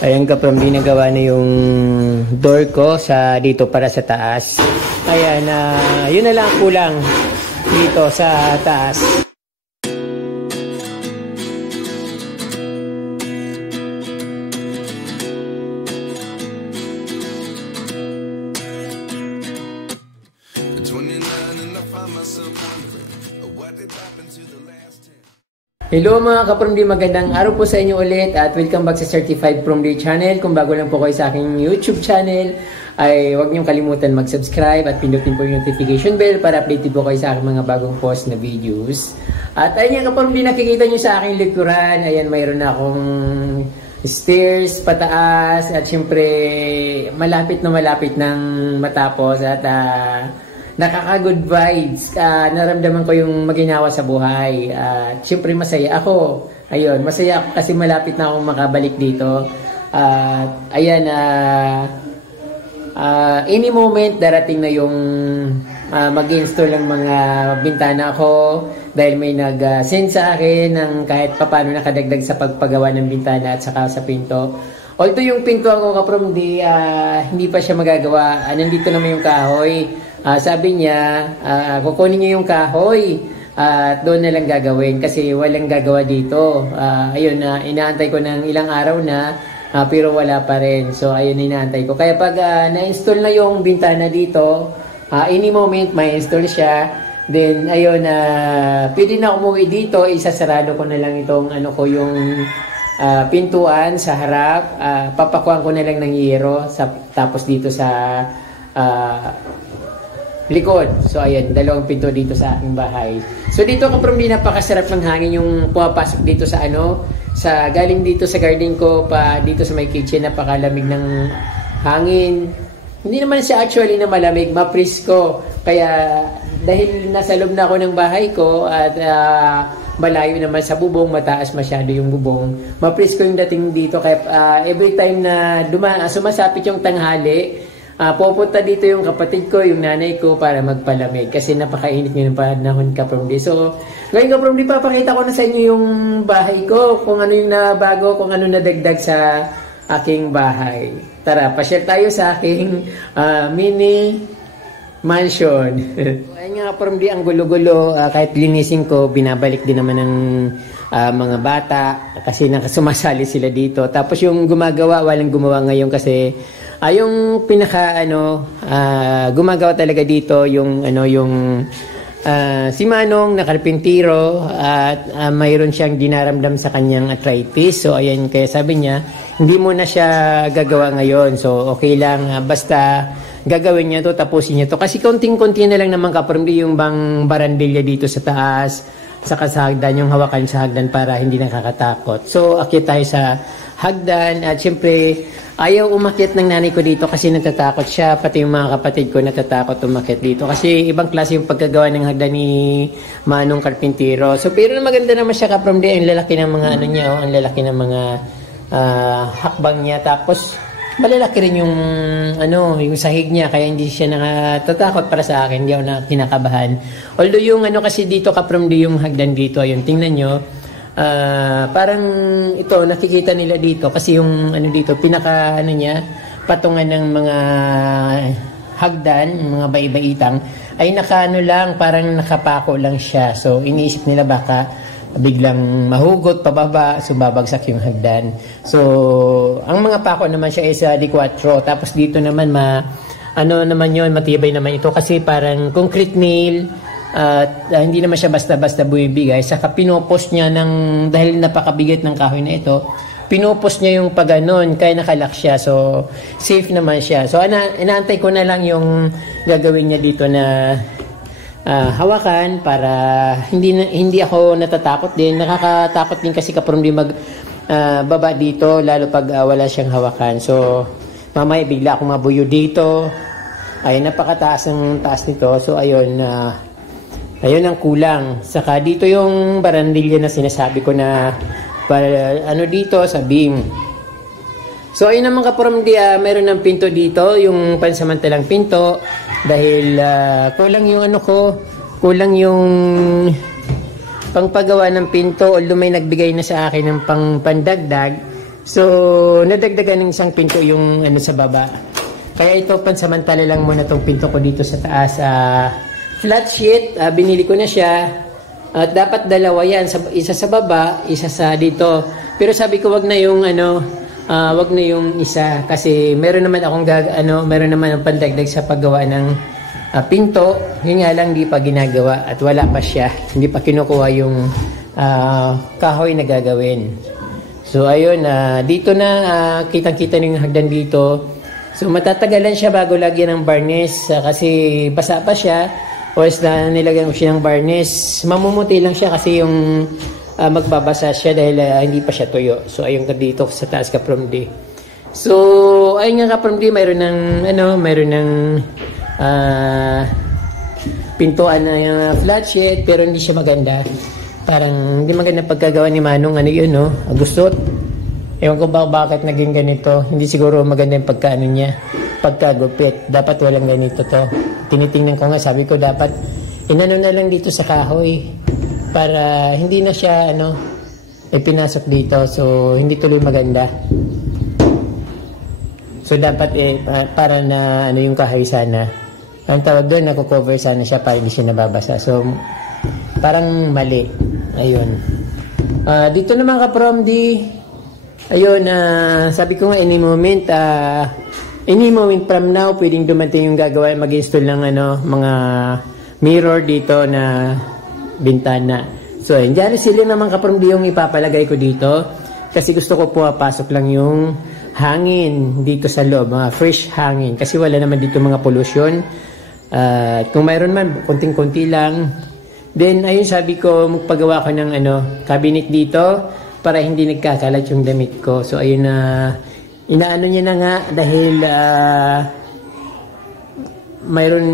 Ayan kapag binagawa na yung door ko sa dito para sa taas. Ayan, yun na lang kulang dito sa taas. Hello mga ka-From D, magandang araw po sa inyo ulit at welcome back sa Certified From D channel. Kung bago lang po kayo sa aking YouTube channel ay huwag niyong kalimutan mag-subscribe at pindutin po yung notification bell para updated po kayo sa aking mga bagong post na videos. At ayun yung ka-From D, nakikita niyo sa aking likuran, ayan mayroon na akong stairs pataas at syempre malapit nang matapos at nakaka-good vibes. Naramdaman ko yung maginawa sa buhay. Siyempre masaya ako. Ayun, masaya ako kasi malapit na akong makabalik dito. Ayan, any moment darating na yung mag-install ng mga bintana ko dahil may nag-send sa akin ng kahit papano nakadagdag sa pagpagawa ng bintana at saka sa pinto. Although yung pintuan ko ka-From D, hindi pa siya magagawa. Nandito naman yung kahoy. Sabi niya, kukunin niya yung kahoy at doon na lang gagawin kasi walang gagawa dito. Ayun, inaantay ko ng ilang araw na pero wala pa rin. So ayun, inaantay ko. Kaya pag na-install na yung bintana dito, any moment may install siya. Then ayun, pwede na umuwi dito. Isasarado ko na lang itong yung pintuan sa harap. Papakuan ko na lang ng yero tapos dito sa likod. So ayan, dalawang pinto dito sa aking bahay. So dito ka-From D, napakasarap ng hangin yung pumapasok dito sa sa galing dito sa garden ko pa dito sa my kitchen. Napakalamig ng hangin. Hindi naman siya actually na malamig, mapresko. Kaya dahil nasa loob na ako ng bahay ko at malayo naman sa bubong, mataas masyado yung bubong, mapresko yung dating dito. Kaya every time na sumasapit yung tanghali, pupunta dito yung kapatid ko, yung nanay ko para magpalamig kasi napakainit ngayon panahon ka-From D. So, ngayon ka-From D, papakita ko na sa inyo yung bahay ko, kung ano yung nabago, kung ano nadagdag sa aking bahay. Tara, pa-share tayo sa aking mini mansion. Ayun nga ka-From D, ang gulo-gulo, kahit linisin ko, binabalik din naman ng mga bata kasi sumasali sila dito. Tapos yung gumagawa, walang gumawa ngayon kasi yung pinaka gumagawa talaga dito yung si Manong na karpintero at mayroon siyang dinaramdam sa kanyang arthritis. So ayan, kaya sabi niya hindi mo na siya gagawa ngayon. So okay lang, basta gagawin niya to, tapusin niya to kasi konting-konti na lang naman ka-From D yung bang barandilya dito sa taas saka sa hagdan, yung hawakan sa hagdan para hindi nakakatakot. So akyat tayo sa hagdan at syempre ayaw umakyat ng nanay ko dito kasi natatakot siya, pati yung mga kapatid ko natatakot umakyat dito kasi ibang klase yung pagkagawa ng hagdan ni Manong Karpintero. So pero maganda naman siya ka-From D, ang lalaki ng mga niya, ang lalaki ng mga hakbang niya, tapos malalaki rin yung yung sahig niya kaya hindi siya natatakot para sa akin, hindi ako na kinakabahan. Although yung kasi dito ka-From D, yung hagdan dito, ayun tingnan nyo. Parang ito nakikita nila dito kasi yung dito pinaka niya patungan ng mga hagdan, mga baibaitang ay lang, parang nakapako lang siya. So iniisip nila baka biglang mahugot pababa, sumabagsak yung hagdan. So ang mga pako naman siya is D4, tapos dito naman naman yun, matibay naman ito kasi parang concrete nail. Hindi naman siya basta-basta bumibigay. Saka pinopos niya dahil napakabigat ng kahoy na ito, pinopos niya yung paganon, kaya nakalak siya. So, safe naman siya. So, inaantay ko na lang yung gagawin niya dito na hawakan para hindi ako natatakot din. Nakakatakot din kasi ka-From D baba dito, lalo pag wala siyang hawakan. So, mamaya bigla akong mabuyo dito. Ayun, napakataas ng taas nito. So, ayun, ayun ang kulang. Saka dito yung barandilya na sinasabi ko na ano dito sa beam. So, ayun naman kapromdi, meron ng pinto dito, yung pansamantalang pinto. Dahil kulang yung ano ko, kulang yung pangpagawa ng pinto. Although may nagbigay na sa akin ng pandagdag. So, nadagdagan ng isang pinto yung ano sa baba. Kaya ito, pansamantala lang muna tong pinto ko dito sa taas. Flat sheet, binili ko na siya. At dapat dalawa yan, isa sa baba, isa sa dito. Pero sabi ko wag na yung ano, wag na yung isa kasi meron naman akong meron naman ang pandagdag sa paggawa ng pinto. Yun nga lang di pa ginagawa at wala pa siya. Hindi pa kinukuha yung kahoy na gagawin. So ayun, dito na kitang-kita yung hagdan dito. So matatagalan siya bago lagyan ng varnish kasi basa pa siya. Once na nilagyan ko siya ng varnish, mamumuti lang siya kasi yung magbabasa siya dahil hindi pa siya tuyo. So ayun ka dito sa taas kapromdi. So ayun nga kapromdi, mayroon ng mayroon ng pintuan na flat sheet pero hindi siya maganda. Parang hindi maganda pagkagawa ni Manong yun no, gusot. Ewan ko bakit naging ganito. Hindi siguro maganda yung pagkaano niya, pagkagupit. Dapat walang ganito to. Tinitingnan ko nga, sabi ko dapat inano na lang dito sa kahoy para hindi na siya pinasok dito. So hindi tuloy maganda. So dapat para na yung kahoy sana. Ang tawag doon, nako-cover sana siya para hindi siya nababasa. So parang mali. Ayun. Dito naman kapromdi, ayun, sabi ko nga any moment from now pwedeng dumating yung gagawa, mag-install ng mga mirror dito na bintana. So ayun, dyan sila naman kapromdi yung ipapalagay ko dito kasi gusto ko pumapasok lang yung hangin dito sa loob, mga fresh hangin kasi wala naman dito mga pollution. Kung mayroon man, konting-konti lang. Then ayun, sabi ko magpagawa ko ng cabinet dito para hindi nagkakalat yung damit ko. So ayun inaano niya na nga dahil mayroon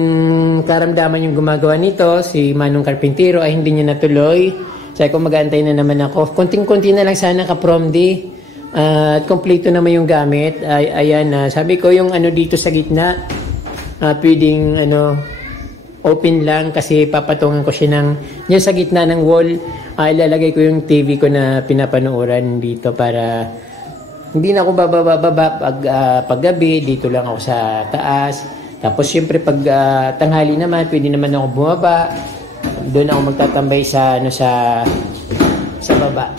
karamdaman yung gumagawa nito, si Manong Carpintero ay hindi niya natuloy. Sabi ko mag-aantay na naman ako. Konting-konti na lang sana kapromdi. At kompleto naman yung gamit. Ayan, sabi ko yung dito sa gitna, pwedeng open lang kasi papatungan ko siya yan sa gitna ng wall. Ilalagay ko yung TV ko na pinapanooran dito para hindi na ako bababa paggabi. Dito lang ako sa taas. Tapos syempre pag tanghali naman, pwede naman ako bumaba. Doon ako magtatambay sa baba.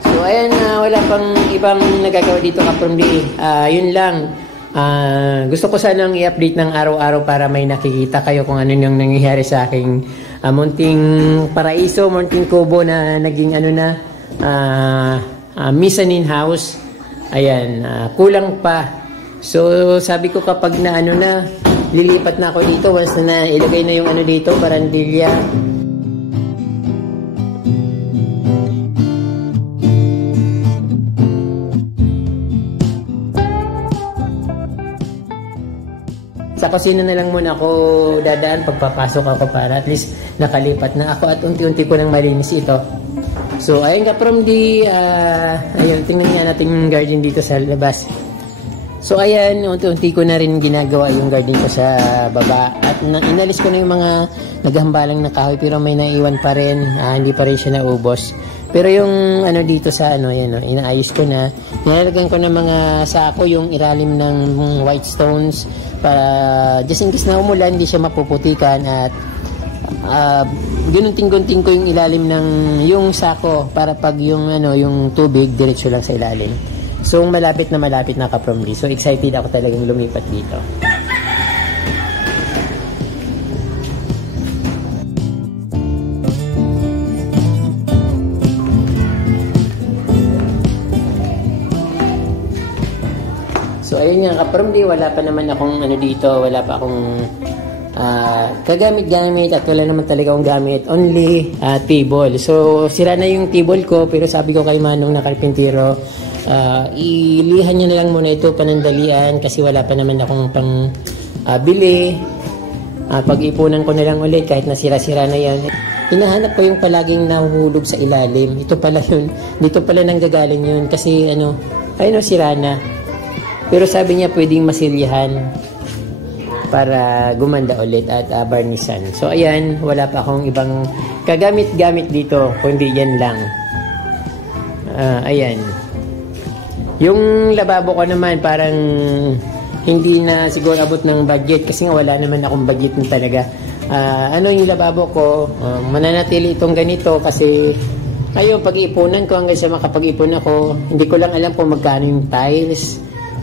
So ayan, wala pang ibang nagagawa dito kapromdi. Yun lang. Gusto ko sanang i-update ng araw-araw para may nakikita kayo kung ano yung nangyayari sa aking munting paraiso, munting kubo na naging mezzanine house. Ayan, kulang pa. So sabi ko kapag lilipat na ako dito, once na ilagay na yung dito, barandilya. Sa kusina na lang muna ako dadaan pagpapasok ako para at least nakalipat na ako at unti-unti ko nang malinis ito. So ayun kapromdi, ayun, tingnan nga natin yung garden dito sa labas. So ayan, unti-unti ko na rin ginagawa yung garden ko sa baba at inalis ko na yung mga naghambalang na kahoy pero may naiwan pa rin, hindi pa rin siya naubos. Pero yung dito sa yan, inaayos ko na. Nilalagyan ko ng mga sako yung ilalim ng white stones para just in case na umulan hindi siya mapuputikan at ginunting-gunting ko yung ilalim ng yung sako para pag yung yung tubig diretso lang sa ilalim. So malapit na kapromdi. So excited ako talagang lumipat dito. So ayun nga kapromdi, wala pa naman akong dito, wala pa akong kagamit-gamit at wala naman talaga akong gamit, only table. So sira na yung table ko pero sabi ko kay Manong na Carpintero, ilihan nyo na lang muna ito panandalian kasi wala pa naman akong pang bili. Pag-ipunan ko na lang ulit kahit nasira-sira na yan. Hinahanap ko yung palaging nahuhulog sa ilalim. Ito pala yun. Dito pala nanggagaling yun kasi ayun sira na. Pero sabi niya pwedeng masilyahan para gumanda ulit at barnisan. So ayan, wala pa akong ibang kagamit-gamit dito kundi yan lang. Ayan. Yung lababo ko naman parang hindi na siguro abot ng budget kasi nga wala naman akong budget na talaga. Yung lababo ko, mananatili itong ganito kasi ayun, pag-ipunan ko hanggang sa makapag-ipon ako. Hindi ko lang alam kung magkano yung tiles.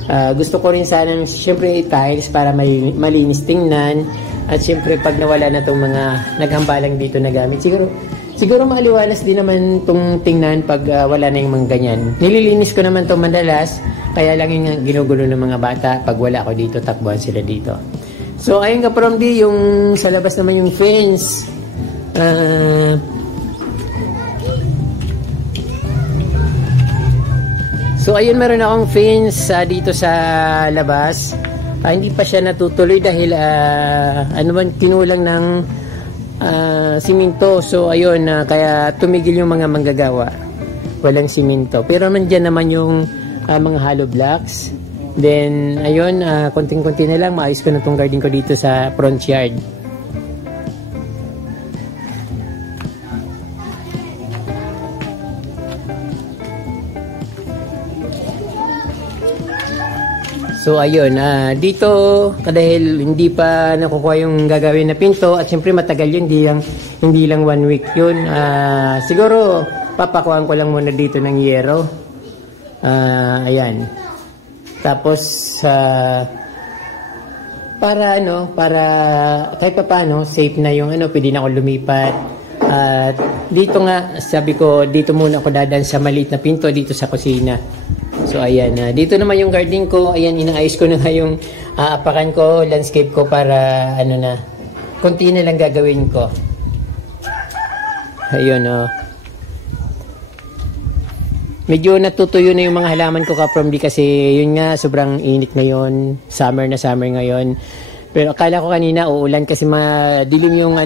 Gusto ko rin sana syempre tiles para malinis tingnan. At syempre pag nawala na itong mga naghambalang dito na gamit, siguro maliwalas din naman itong tingnan pag wala na yung mga ganyan. Nililinis ko naman itong madalas, kaya lang yung ginugulo ng mga bata. Pag wala ako dito, takbuhan sila dito. So ayun ka from di, yung sa labas naman yung fence. So ayun, meron akong fence dito sa labas. Hindi pa siya natutuloy dahil kinulang ng siminto. So ayun, kaya tumigil yung mga manggagawa. Walang siminto. Pero nandiyan naman yung mga hollow blocks. Then ayun, konting-konti na lang maayos ko na tong garden ko dito sa front yard. So ayun, dito dahil hindi pa nakukuha yung gagawin na pinto at siyempre matagal yun, hindi lang 1 week yun. Siguro papakuhaan ko lang muna dito ng yero. Ayan. Tapos para kahit paano safe na yung pwede na ako lumipat. At dito nga sabi ko, dito muna ako dadaan sa maliit na pinto dito sa kusina. So ayan, dito naman yung garden ko. Ayan, inaayos ko na nga yung apakan ko, landscape ko para konti na lang gagawin ko. Ayun, medyo natutuyo na yung mga halaman ko kaprom di kasi yun nga, sobrang init ngayon. Summer ngayon. Pero akala ko kanina uulan kasi madilim yung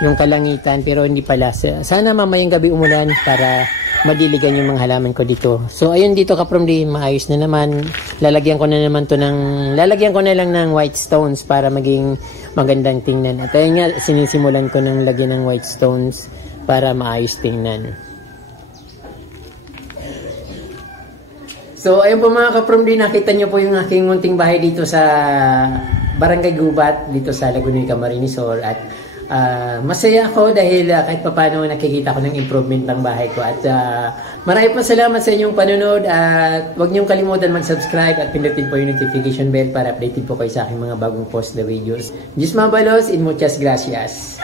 yung kalangitan, pero hindi pala. Sana mamayang gabi umulan para madiligan yung mga halaman ko dito. So ayun, dito kaprom di maayos na naman. Lalagyan ko na lang ng white stones para maging magandang tingnan. At ayun nga, sinisimulan ko ng lagyan ng white stones para maayos tingnan. So ayun po mga kaprom di, nakita nyo po yung aking munting bahay dito sa Barangay Gubat dito sa Laguna, Camarines Sur. At masaya ako dahil kahit paano nakikita ko ng improvement ng bahay ko. At maraming po salamat sa inyong panonood at huwag niyong kalimutan mag-subscribe at pindutin po yung notification bell para updated po kayo sa aking mga bagong post na videos. Diyos mabalos, in muchas gracias.